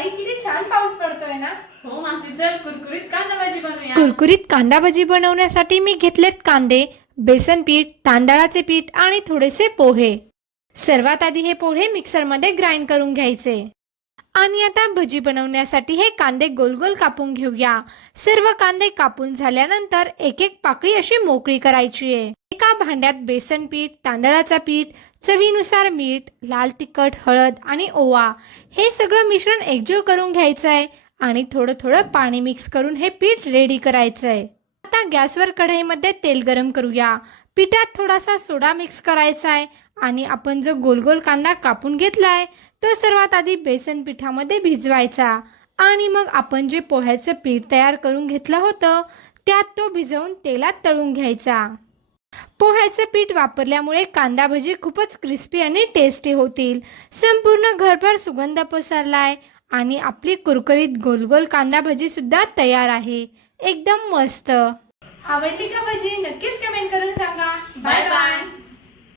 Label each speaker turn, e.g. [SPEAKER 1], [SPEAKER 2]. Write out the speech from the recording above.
[SPEAKER 1] आई किती छान पाऊस पडतोय ना.
[SPEAKER 2] हो मासी चल कुरकुरीत कांदा भाजी बनवूया.
[SPEAKER 1] कुरकुरीत कांदा भजी बनवण्यासाठी मी घेतलेत कांदे बेसन पीठ तांदळाचे पीठ आणि थोडेसे पोहे. सर्वात आधी हे पोहे मिक्सरमध्ये ग्राइंड करून घ्यायचे. आणि आता भजी बनवण्यासाठी हे कांदे गोल गोल कापून घेऊया. सर्व कांदे कापून झाल्यानंतर एक एक पाकळी अशी मोकळी करायची आहे. एका भांड्यात बेसन पीठ तांदळाचा पीठ चवीनुसार मीठ लाल तिखट हळद आणि ओवा हे सगळं मिश्रण एकजीव करून घ्यायचं आहे आणि थोडं थोडं पाणी मिक्स करून हे पीठ रेडी करायचं आहे आता गॅसवर कढईमध्ये तेल गरम करूया. पिठात थोडासा सोडा मिक्स करायचा आहे आणि आपण जो गोल गोल कांदा कापून घेतला आहे तो सर्वात आधी बेसन पिठामध्ये भिजवायचा. आणि मग आपण जे पोह्याचं पीठ तयार करून घेतलं होतं त्यात तो भिजवून तेलात तळून घ्यायचा. पोह्याचं पीठ वापरल्यामुळे कांदा भजी खूपच क्रिस्पी आणि टेस्टी होतील. संपूर्ण घरभर सुगंध पसरलाय आणि आपली कुरकुरीत गोल गोल कांदा भजी सुद्धा तयार आहे. एकदम मस्त. आवडली का भजी? नक्कीच